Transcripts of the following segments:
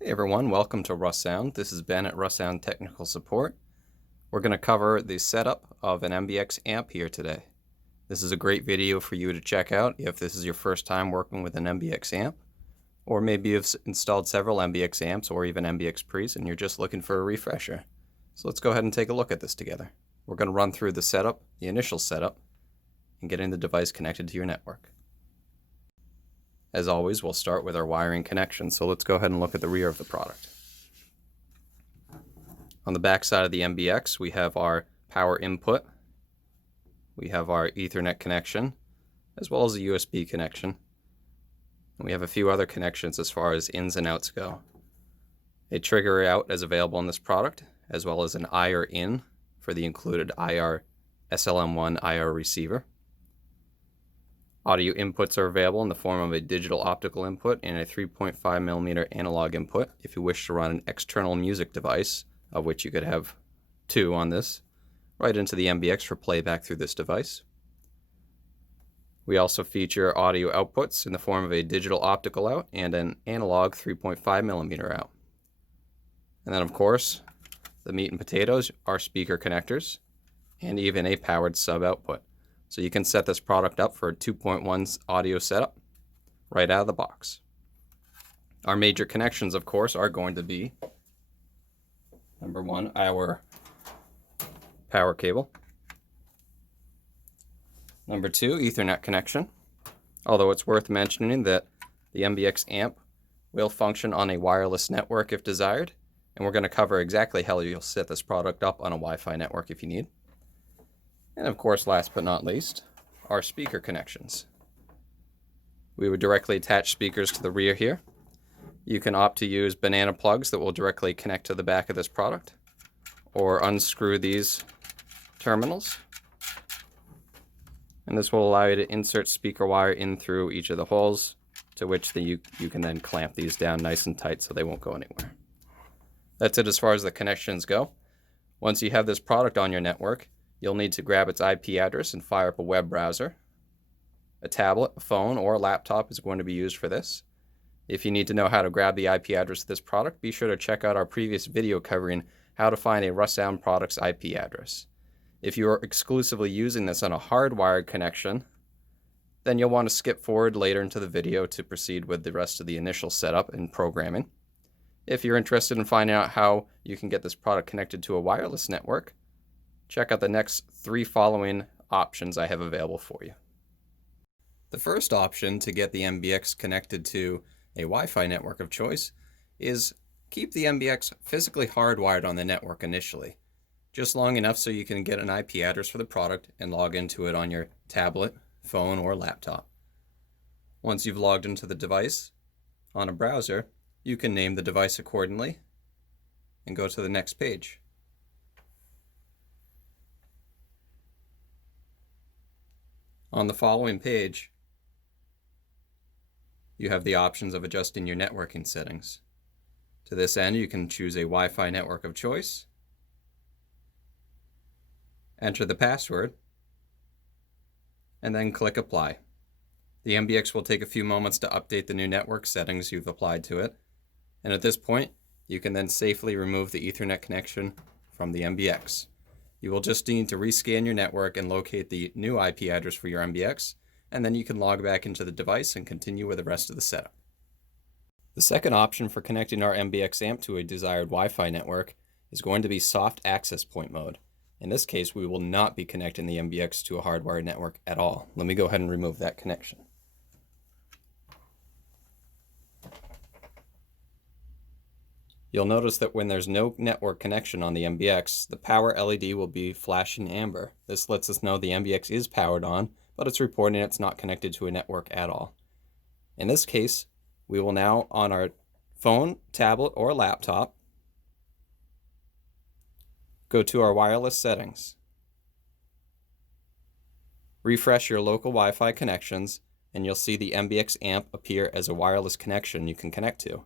Hey everyone, welcome to Russound. This is Ben at Russound Technical Support. We're going to cover the setup of an MBX-AMP here today. This is a great video for you to check out if this is your first time working with an MBX-AMP, or maybe you've installed several MBX-AMPs or even MBX Pres and you're just looking for a refresher. So let's go ahead and take a look at this together. We're going to run through the setup, the initial setup, and getting the device connected to your network. As always, we'll start with our wiring connection, so let's go ahead and look at the rear of the product. On the back side of the MBX, we have our power input, we have our Ethernet connection, as well as a USB connection. And we have a few other connections as far as ins and outs go. A trigger out is available in this product, as well as an IR in for the included IR SLM1 IR receiver. Audio inputs are available in the form of a digital optical input and a 3.5mm analog input if you wish to run an external music device, of which you could have two on this, right into the MBX for playback through this device. We also feature audio outputs in the form of a digital optical out and an analog 3.5mm out. And then of course, the meat and potatoes are speaker connectors and even a powered sub output. So you can set this product up for a 2.1 audio setup right out of the box. Our major connections, of course, are going to be, number one, our power cable. Number two, Ethernet connection. Although it's worth mentioning that the MBX-AMP will function on a wireless network if desired, and we're going to cover exactly how you'll set this product up on a Wi-Fi network if you need. And of course, last but not least, our speaker connections. We would directly attach speakers to the rear here. You can opt to use banana plugs that will directly connect to the back of this product, or unscrew these terminals. And this will allow you to insert speaker wire in through each of the holes, to which you can then clamp these down nice and tight so they won't go anywhere. That's it as far as the connections go. Once you have this product on your network, you'll need to grab its IP address and fire up a web browser. A tablet, a phone, or a laptop is going to be used for this. If you need to know how to grab the IP address of this product, be sure to check out our previous video covering how to find a Russound product's IP address. If you are exclusively using this on a hardwired connection, then you'll want to skip forward later into the video to proceed with the rest of the initial setup and programming. If you're interested in finding out how you can get this product connected to a wireless network, check out the next three following options I have available for you. The first option to get the MBX connected to a Wi-Fi network of choice is keep the MBX physically hardwired on the network initially, just long enough so you can get an IP address for the product and log into it on your tablet, phone, or laptop. Once you've logged into the device on a browser, you can name the device accordingly and go to the next page. On the following page, you have the options of adjusting your networking settings. To this end, you can choose a Wi-Fi network of choice, enter the password, and then click Apply. The MBX will take a few moments to update the new network settings you've applied to it, and at this point, you can then safely remove the Ethernet connection from the MBX. You will just need to rescan your network and locate the new IP address for your MBX, and then you can log back into the device and continue with the rest of the setup. The second option for connecting our MBX-AMP to a desired Wi-Fi network is going to be soft access point mode. In this case, we will not be connecting the MBX to a hardwired network at all. Let me go ahead and remove that connection. You'll notice that when there's no network connection on the MBX, the power LED will be flashing amber. This lets us know the MBX is powered on, but it's reporting it's not connected to a network at all. In this case, we will now, on our phone, tablet, or laptop, go to our wireless settings. Refresh your local Wi-Fi connections, and you'll see the MBX-AMP appear as a wireless connection you can connect to.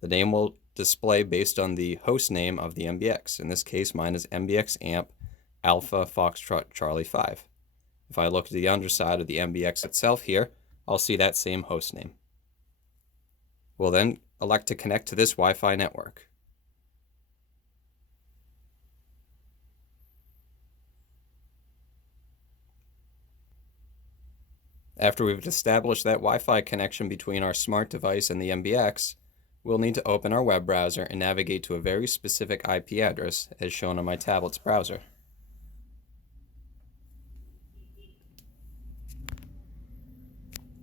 The name will display based on the host name of the MBX. In this case, mine is MBX-AMP Alpha Foxtrot Charlie 5. If I look at the underside of the MBX itself here, I'll see that same host name. We'll then elect to connect to this Wi-Fi network. After we've established that Wi-Fi connection between our smart device and the MBX, we'll need to open our web browser and navigate to a very specific IP address as shown on my tablet's browser.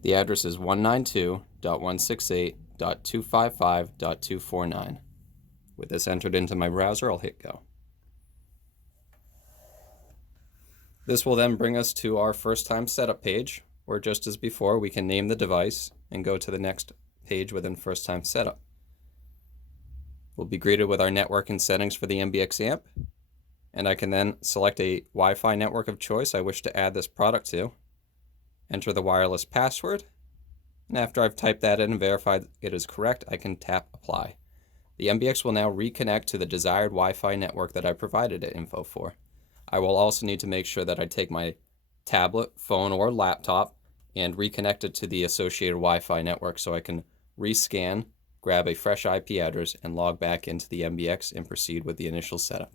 The address is 192.168.255.249. With this entered into my browser, I'll hit go. This will then bring us to our first time setup page, where just as before, we can name the device and go to the next page within first time setup. We'll be greeted with our network and settings for the MBX-AMP, and I can then select a Wi-Fi network of choice I wish to add this product to, enter the wireless password, and after I've typed that in and verified it is correct, I can tap apply. The MBX will now reconnect to the desired Wi-Fi network that I provided it info for. I will also need to make sure that I take my tablet, phone, or laptop and reconnect it to the associated Wi-Fi network so I can rescan, grab a fresh IP address, and log back into the MBX and proceed with the initial setup.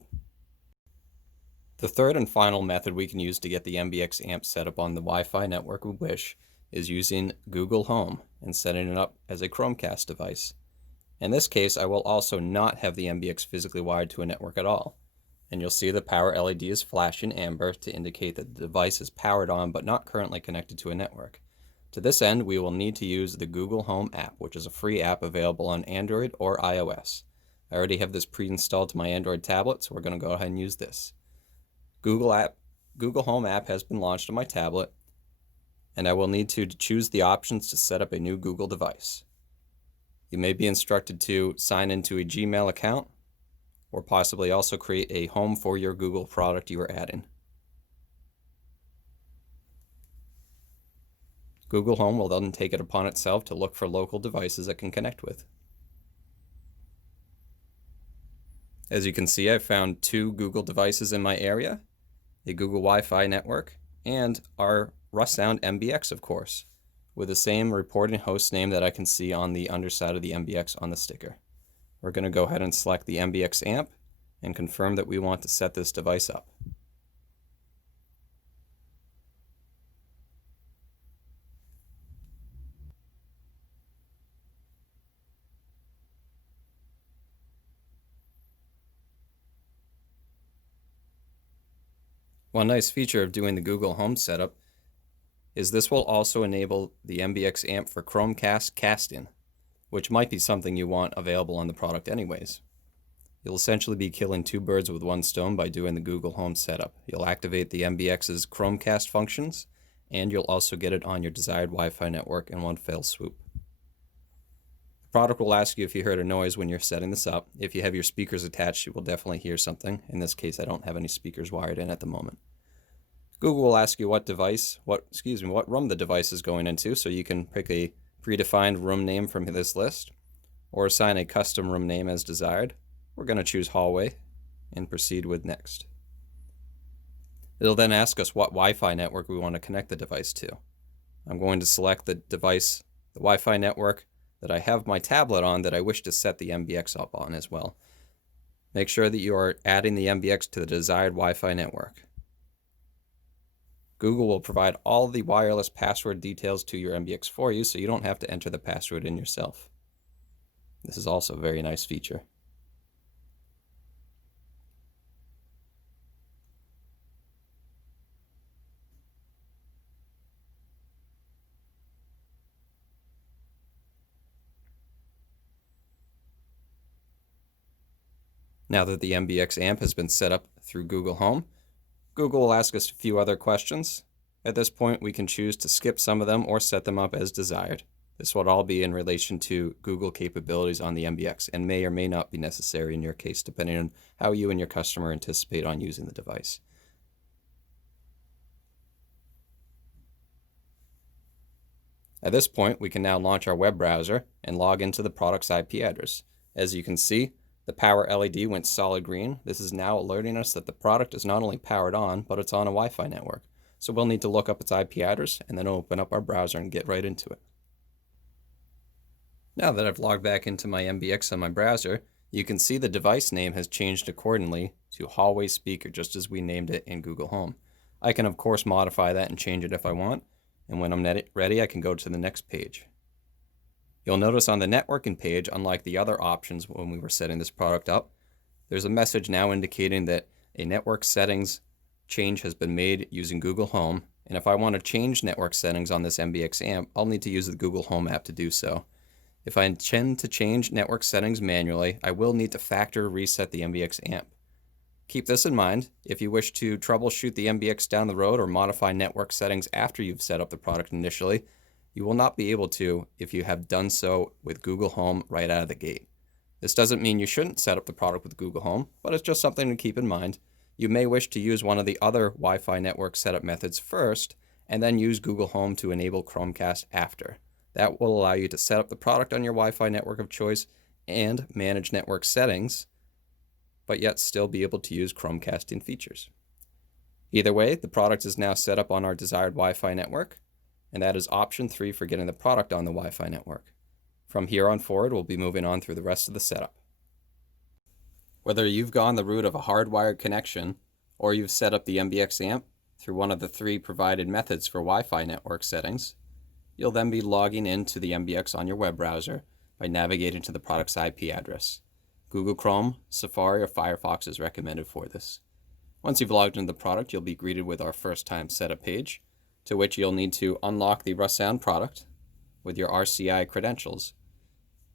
The third and final method we can use to get the MBX-AMP set up on the Wi-Fi network we wish is using Google Home and setting it up as a Chromecast device. In this case, I will also not have the MBX physically wired to a network at all, and you'll see the power LED is flashing amber to indicate that the device is powered on but not currently connected to a network. To this end, we will need to use the Google Home app, which is a free app available on Android or iOS. I already have this pre-installed to my Android tablet, so we're going to go ahead and use this. Google Home app has been launched on my tablet, and I will need to choose the options to set up a new Google device. You may be instructed to sign into a Gmail account, or possibly also create a home for your Google product you are adding. Google Home will then take it upon itself to look for local devices it can connect with. As you can see, I've found 2 Google devices in my area, a Google Wi-Fi network, and our Russound MBX, of course, with the same reporting host name that I can see on the underside of the MBX on the sticker. We're going to go ahead and select the MBX-AMP and confirm that we want to set this device up. One nice feature of doing the Google Home setup is this will also enable the MBX-AMP for Chromecast casting, which might be something you want available on the product anyways. You'll essentially be killing 2 birds with 1 stone by doing the Google Home setup. You'll activate the MBX's Chromecast functions, and you'll also get it on your desired Wi-Fi network in one fell swoop. The product will ask you if you heard a noise when you're setting this up. If you have your speakers attached, you will definitely hear something. In this case, I don't have any speakers wired in at the moment. Google will ask you what room the device is going into, so you can pick a predefined room name from this list, or assign a custom room name as desired. We're going to choose hallway and proceed with next. It'll then ask us what Wi-Fi network we want to connect the device to. I'm going to select the Wi-Fi network that I have my tablet on that I wish to set the MBX up on as well. Make sure that you are adding the MBX to the desired Wi-Fi network. Google will provide all the wireless password details to your MBX for you, so you don't have to enter the password in yourself. This is also a very nice feature. Now that the MBX-AMP has been set up through Google Home, Google will ask us a few other questions. At this point, we can choose to skip some of them or set them up as desired. This would all be in relation to Google capabilities on the MBX and may or may not be necessary in your case, depending on how you and your customer anticipate on using the device. At this point, we can now launch our web browser and log into the product's IP address. As you can see, the power LED went solid green. This is now alerting us that the product is not only powered on, but it's on a Wi-Fi network. So we'll need to look up its IP address and then open up our browser and get right into it. Now that I've logged back into my MBX on my browser, you can see the device name has changed accordingly to Hallway Speaker, just as we named it in Google Home. I can of course modify that and change it if I want, and when I'm ready I can go to the next page. You'll notice on the networking page, unlike the other options when we were setting this product up, there's a message now indicating that a network settings change has been made using Google Home, and if I want to change network settings on this MBX-AMP, I'll need to use the Google Home app to do so. If I intend to change network settings manually, I will need to factory reset the MBX-AMP. Keep this in mind. If you wish to troubleshoot the MBX down the road or modify network settings after you've set up the product initially, you will not be able to if you have done so with Google Home right out of the gate. This doesn't mean you shouldn't set up the product with Google Home, but it's just something to keep in mind. You may wish to use one of the other Wi-Fi network setup methods first, and then use Google Home to enable Chromecast after. That will allow you to set up the product on your Wi-Fi network of choice and manage network settings, but yet still be able to use Chromecasting features. Either way, the product is now set up on our desired Wi-Fi network, and that is option 3 for getting the product on the Wi-Fi network. From here on forward, we'll be moving on through the rest of the setup. Whether you've gone the route of a hardwired connection or you've set up the MBX-AMP through one of the 3 provided methods for Wi-Fi network settings, you'll then be logging into the MBX on your web browser by navigating to the product's IP address. Google Chrome, Safari, or Firefox is recommended for this. Once you've logged into the product, you'll be greeted with our first time setup page, to which you'll need to unlock the Russound product with your RCI credentials.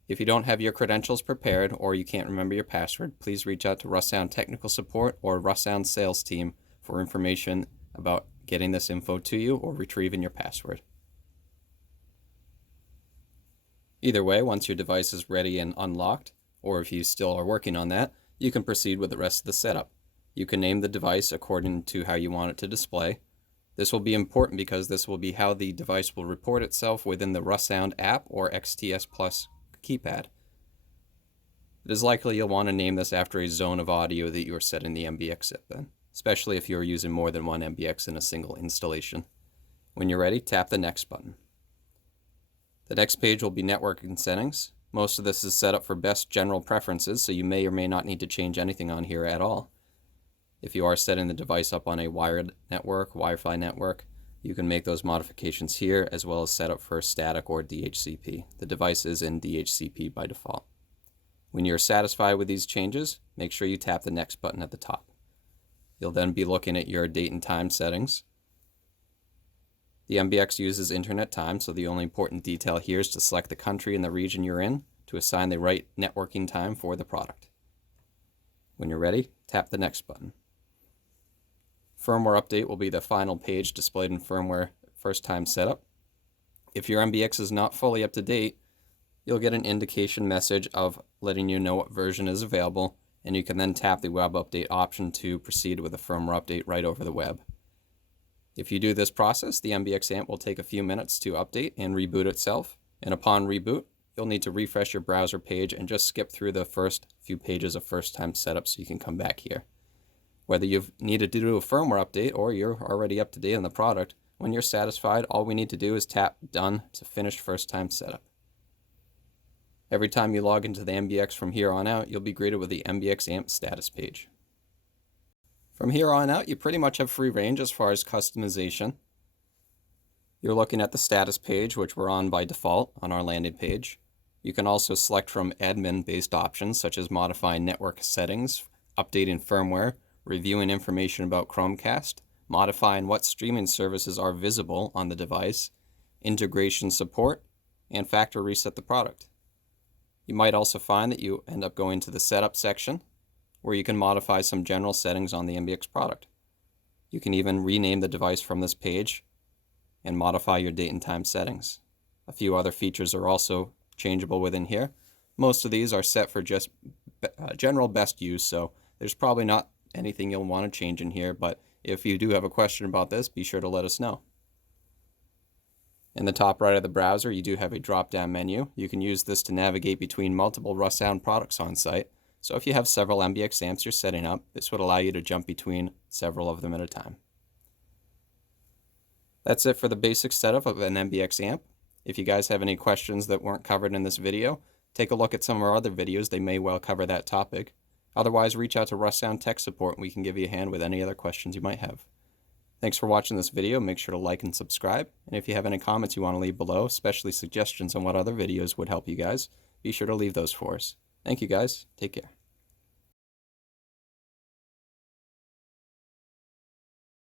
If you don't have your credentials prepared or you can't remember your password, please reach out to Russound Technical Support or Russound Sales Team for information about getting this info to you or retrieving your password. Either way, once your device is ready and unlocked, or if you still are working on that, you can proceed with the rest of the setup. You can name the device according to how you want it to display. This will be important because this will be how the device will report itself within the Russound app or XTS Plus keypad. It is likely you'll want to name this after a zone of audio that you are setting the MBX up in, especially if you are using more than one MBX in a single installation. When you're ready, tap the Next button. The next page will be networking settings. Most of this is set up for best general preferences, so you may or may not need to change anything on here at all. If you are setting the device up on a wired network, Wi-Fi network, you can make those modifications here, as well as set up for static or DHCP. The device is in DHCP by default. When you're satisfied with these changes, make sure you tap the Next button at the top. You'll then be looking at your date and time settings. The MBX uses internet time, so the only important detail here is to select the country and the region you're in to assign the right networking time for the product. When you're ready, tap the Next button. Firmware update will be the final page displayed in firmware first time setup. If your MBX is not fully up to date, you'll get an indication message of letting you know what version is available, and you can then tap the web update option to proceed with a firmware update right over the web. If you do this process, the MBX-AMP will take a few minutes to update and reboot itself, and upon reboot, you'll need to refresh your browser page and just skip through the first few pages of first time setup so you can come back here. Whether you've needed to do a firmware update or you're already up to date on the product, when you're satisfied, all we need to do is tap Done to finish first time setup. Every time you log into the MBX from here on out, you'll be greeted with the MBX-AMP status page. From here on out, you pretty much have free range as far as customization. You're looking at the status page, which we're on by default on our landing page. You can also select from admin-based options such as modifying network settings, updating firmware, reviewing information about Chromecast, modifying what streaming services are visible on the device, integration support, and factory reset the product. You might also find that you end up going to the setup section, where you can modify some general settings on the MBX product. You can even rename the device from this page and modify your date and time settings. A few other features are also changeable within here. Most of these are set for just general best use, so there's probably not anything you'll want to change in here, but if you do have a question about this, be sure to let us know. In the top right of the browser, you do have a drop-down menu. You can use this to navigate between multiple Russound products on site. So if you have several MBX-AMPs you're setting up, this would allow you to jump between several of them at a time. That's it for the basic setup of an MBX-AMP. If you guys have any questions that weren't covered in this video, take a look at some of our other videos. They may well cover that topic. Otherwise, reach out to Russound Tech Support and we can give you a hand with any other questions you might have. Thanks for watching this video. Make sure to like and subscribe. And if you have any comments you want to leave below, especially suggestions on what other videos would help you guys, be sure to leave those for us. Thank you guys. Take care.